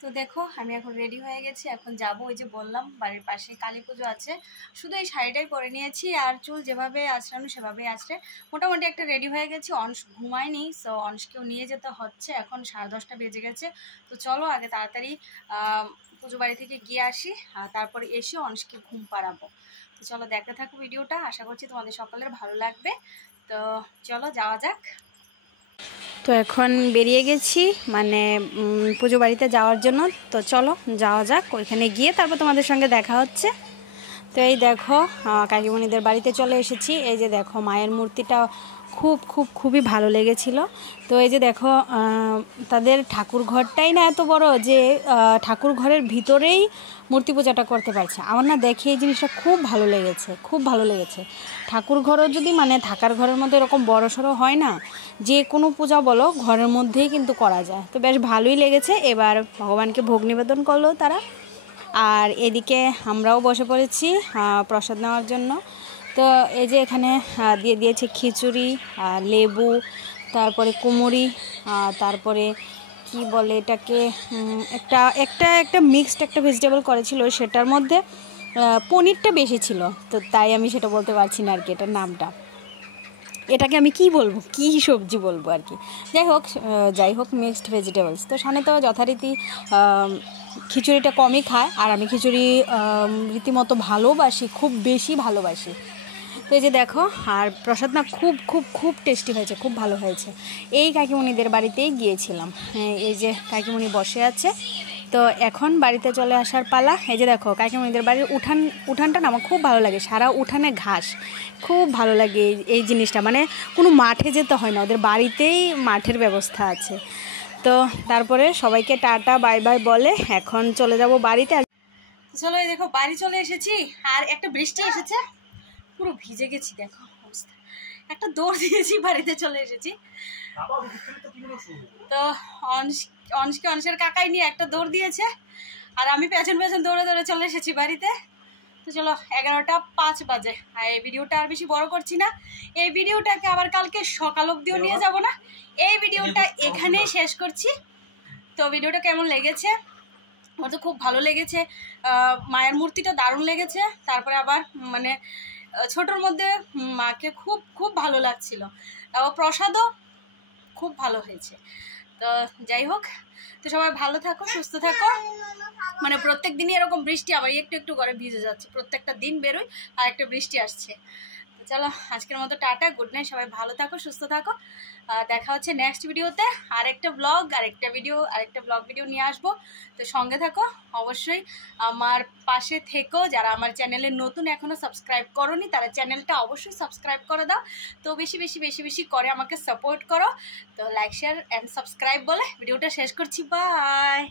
তো দেখো আমি এখন রেডি হয়ে গেছি, এখন যাব। ওই যে বললাম বাড়ির পাশে কালী পুজো আছে, শুধু এই শাড়িটাই পরে নিয়েছি আর চুল যেভাবে আঁচড়ানো সেভাবেই আঁচড়ে মোটামুটি একটা রেডি হয়ে গেছি। অংশ ঘুমায়নি, সো অংশকেও নিয়ে যেতে হচ্ছে। এখন 10:30 বেজে গেছে। তো চলো আগে তাড়াতাড়ি পুজো বাড়ি থেকে গিয়ে আসি, আর তারপরে এসে অংশকে ঘুম পাড়াবো। তো চলো দেখতে থাকো ভিডিওটা, আশা করছি তোমাদের সকলের ভালো লাগবে। তো চলো যাওয়া যাক। তো এখন বেরিয়ে গেছি মানে পুজো বাড়িতে যাওয়ার জন্য। তো চলো যাওয়া যাক, ওইখানে গিয়ে তারপর তোমাদের সঙ্গে দেখা হচ্ছে। তো এই দেখো কাকিমণিদের বাড়িতে চলে এসেছি। এই যে দেখো মায়ের মূর্তিটা খুবই ভালো লেগেছিল। তো এই যে দেখো তাদের ঠাকুর ঘরটাই না এত বড় যে ঠাকুর ঘরের ভিতরেই মূর্তি পূজাটা করতে পারছে। আমার না দেখে এই জিনিসটা খুব ভালো লেগেছে। ঠাকুর ঘরও যদি মানে থাকার ঘরের মধ্যে এরকম বড় সড়ো হয় না, যে কোনো পূজা বলো ঘরের মধ্যেই কিন্তু করা যায়। তো বেশ ভালোই লেগেছে। এবার ভগবানকে ভোগ নিবেদন করলো তারা, আর এদিকে আমরাও বসে পড়েছি প্রসাদ নেওয়ার জন্য। তো এই যে এখানে দিয়ে দিয়েছে খিচুড়ি, লেবু, তারপরে কুমড়ি, তারপরে কি বলে এটাকে একটা একটা একটা মিক্সড একটা ভেজিটেবল করেছিল, সেটার মধ্যে পনিরটা বেশি ছিল। তো তাই আমি সেটা বলতে পারছি না আর কি, এটার নামটা। এটাকে আমি কি বলবো, কি সবজি বলবো আর কি। যাই হোক মিক্সড ভেজিটেবলস। তো সামনে তো যথারীতি খিচুড়িটা কমই খায়, আর আমি খিচুড়ি রীতিমতো ভালোবাসি, খুব বেশি ভালোবাসি। তো এই যে দেখো, আর প্রসাদ না খুব টেস্টি হয়েছে, খুব ভালো হয়েছে। এই কাকিমণিদের বাড়িতেই গিয়েছিলাম। এই যে কাকিমণি বসে আছে। তো এখন বাড়িতে চলে আসার পালা। এই যে দেখো কাকিমণিদের বাড়ির উঠানটা না আমার খুব ভালো লাগে, সারা উঠানে ঘাস, খুব ভালো লাগে এই জিনিসটা। মানে কোনো মাঠে যেতে হয় না, ওদের বাড়িতেই মাঠের ব্যবস্থা আছে। তো তারপরে সবাইকে টাটা বাই বাই বলে এখন চলে যাব বাড়িতে। চলো এই দেখো বাড়ি চলে এসেছি, আর একটা বৃষ্টি এসেছে, পুরো ভিজে গেছি। দেখো অবস্থা, একটা দৌড় দিয়েছি, বাড়িতে চলে এসেছি। তো অংশের কাকাই নিয়ে একটা দৌড় দিয়েছে, আর আমি পেছন দৌড়ে চলে এসেছি বাড়িতে। তো চলো 11:05 বাজে। আর এই ভিডিওটা আর বেশি বড় করছি না, এই ভিডিওটাকে আবার কালকে সকাল অবধিও নিয়ে যাব না, এই ভিডিওটা এখানেই শেষ করছি। তো ভিডিওটা কেমন লেগেছে? আমার তো খুব ভালো লেগেছে, মায়ের মূর্তিটা দারুণ লেগেছে। তারপরে আবার মানে ছোটোর মধ্যে মাকে খুব ভালো লাগছিল, প্রসাদও খুব ভালো হয়েছে। তো যাই হোক, তো সবাই ভালো থাকো, সুস্থ থাকো। মানে প্রত্যেক দিনই এরকম বৃষ্টি, আবার একটু করে ভিজে যাচ্ছে, প্রত্যেকটা দিন বেরোই আর একটা বৃষ্টি আসছে। তো চলো আজকের মতো টাটা, গুড নাইট, সবাই ভালো থাকো, সুস্থ থাকো। দেখা হচ্ছে নেক্সট ভিডিওতে। আরেকটা ব্লগ ভিডিও নিয়ে আসবো। তো সঙ্গে থাকো অবশ্যই, আমার পাশে থেকো। যারা আমার চ্যানেলে নতুন এখনও সাবস্ক্রাইব করোনি, তারা চ্যানেলটা অবশ্যই সাবস্ক্রাইব করে দাও। তো বেশি করে আমাকে সাপোর্ট করো। তো লাইক শেয়ার অ্যান্ড সাবস্ক্রাইব বলে ভিডিওটা শেষ করছি। বাই।